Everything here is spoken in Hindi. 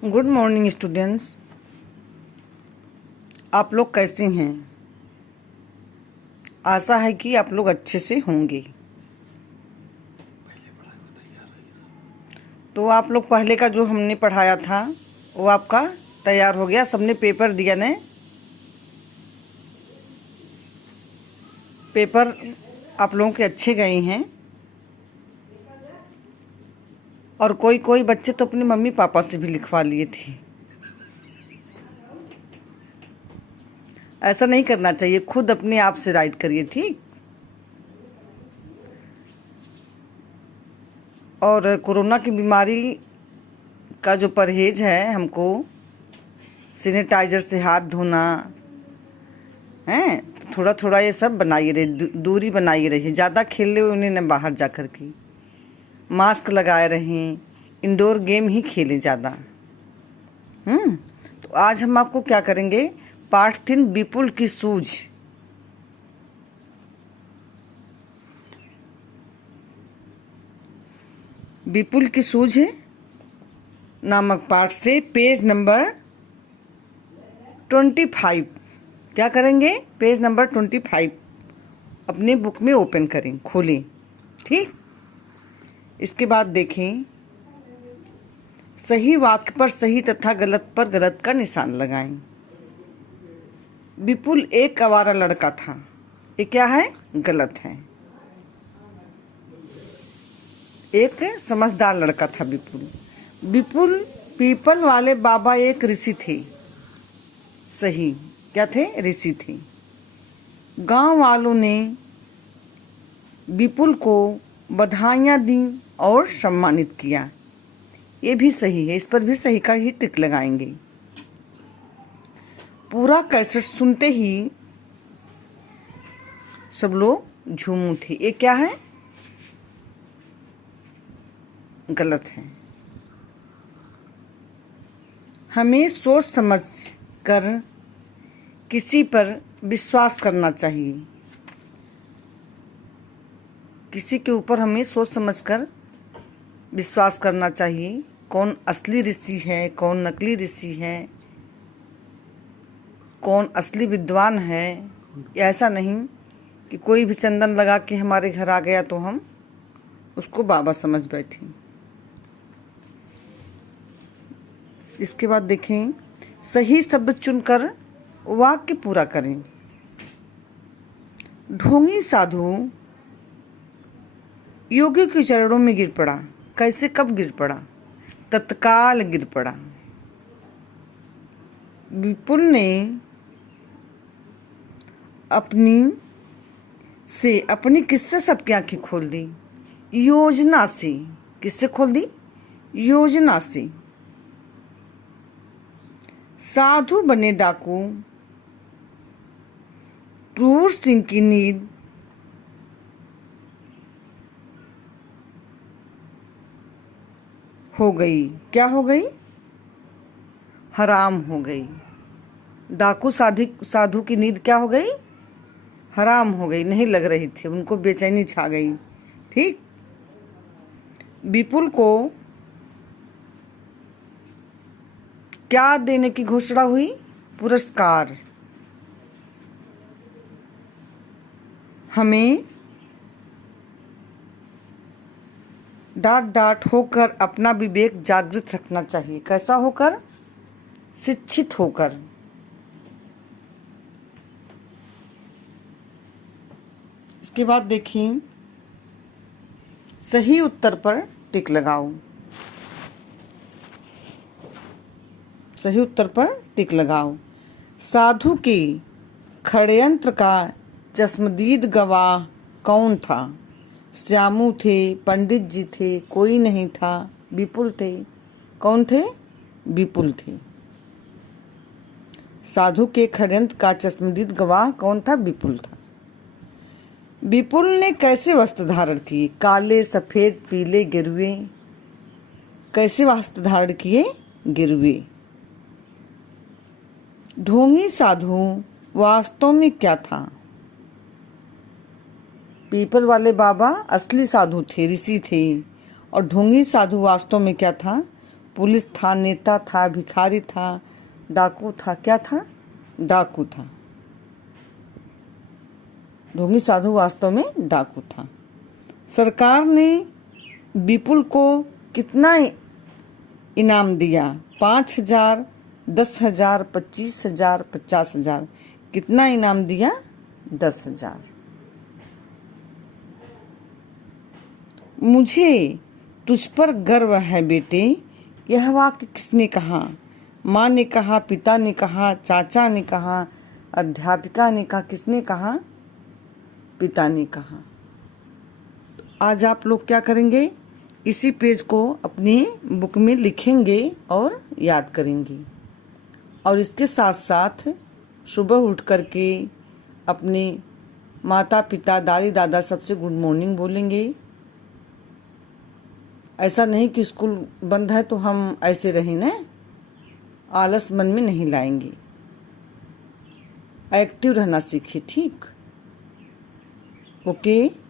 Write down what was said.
Good morning students. आप लोग कैसे हैं? आशा है कि आप लोग अच्छे से होंगे। तो आप लोग पहले का जो हमने पढ़ाया था वो आपका तैयार हो गया? सबने पेपर दिया ने? पेपर आप लोगों के अच्छे गए हैं। और कोई कोई बच्चे तो अपने मम्मी पापा से भी लिखवा लिए थे। ऐसा नहीं करना चाहिए, खुद अपने आप से राइट करिए, ठीक? और कोरोना की बीमारी का जो परहेज है, हमको सैनिटाइजर से हाथ धोना है, थोड़ा थोड़ा ये सब बनाइए रहे, दूरी बनाइए रहिए। ज़्यादा खेल उन्हें न बाहर जा कर के, मास्क लगाए रहें, इंडोर गेम ही खेलें ज़्यादा। तो आज हम आपको क्या करेंगे? पाठ 3 विपुल की सूझ। विपुल की सूझ नामक पाठ से पेज नंबर 25 क्या करेंगे? पेज नंबर 25 अपने बुक में ओपन करें, खोलें, ठीक? इसके बाद देखें, सही वाक्य पर सही तथा गलत पर गलत का निशान लगाएं। विपुल एक आवारा लड़का था, ये क्या है? गलत है। एक समझदार लड़का था विपुल। विपुल पीपल वाले बाबा एक ऋषि थे, सही। क्या थे? ऋषि थे। गांव वालों ने विपुल को बधाइयाँ दी और सम्मानित किया, ये भी सही है। इस पर भी सही का ही टिक लगाएंगे। पूरा कैसेट सुनते ही सब लोग झूम उठे, ये क्या है? गलत है। हमें सोच समझ कर किसी पर विश्वास करना चाहिए। किसी के ऊपर हमें सोच समझकर विश्वास करना चाहिए। कौन असली ऋषि है, कौन नकली ऋषि है, कौन असली विद्वान है। ऐसा नहीं कि कोई भी चंदन लगा के हमारे घर आ गया तो हम उसको बाबा समझ बैठे। इसके बाद देखें, सही शब्द चुनकर वाक्य पूरा करें। ढोंगी साधु योगी के चरणों में गिर पड़ा। कैसे, कब गिर पड़ा? तत्काल गिर पड़ा। विपुल ने अपनी किससे सबकी आंखें खोल दी? योजना से। किससे खोल दी? योजना से। साधु बने डाकू क्रूर सिंह की नींद हो गई। क्या हो गई? हराम हो गई। डाकू साधु की नींद क्या हो गई? हराम हो गई, नहीं लग रही थी, उनको बेचैनी छा गई, ठीक? विपुल को क्या देने की घोषणा हुई? पुरस्कार। हमें डांट होकर अपना विवेक जागृत रखना चाहिए। कैसा होकर? शिक्षित होकर। इसके बाद देखिए, सही उत्तर पर टिक लगाओ। सही उत्तर पर टिक लगाओ। साधु के षड्यंत्र का चश्मदीद गवाह कौन था? श्यामू थे, पंडित जी थे, कोई नहीं था, विपुल थे। कौन थे? विपुल थे। साधु के षड्यंत्र का चश्मदीद गवाह कौन था? विपुल था। विपुल ने कैसे वस्त्र धारण किए? काले, सफेद, पीले, गिरवे। कैसे वस्त्र धारण किए? गिरवे। ढोंगी साधु वास्तव में क्या था? पीपल वाले बाबा असली साधु थे, ऋषि थे। और ढोंगी साधु वास्तव में क्या था? पुलिस था, नेता था, भिखारी था, डाकू था। क्या था? डाकू था। ढोंगी साधु वास्तव में डाकू था। सरकार ने विपुल को कितना इनाम दिया? 5,000, 10,000, 25,000, 50,000। कितना इनाम दिया? 10,000। मुझे तुझ पर गर्व है बेटे, यह वाक्य किसने कहा? माँ ने कहा, पिता ने कहा, चाचा ने कहा, अध्यापिका ने कहा। किसने कहा? पिता ने कहा। आज आप लोग क्या करेंगे? इसी पेज को अपनी बुक में लिखेंगे और याद करेंगे, और इसके साथ साथ सुबह उठ करके अपने माता पिता, दादी दादा सबसे गुड मॉर्निंग बोलेंगे। ऐसा नहीं कि स्कूल बंद है तो हम ऐसे रहें ना, आलस मन में नहीं लाएंगे। एक्टिव रहना सीखिए। ठीक, ओके।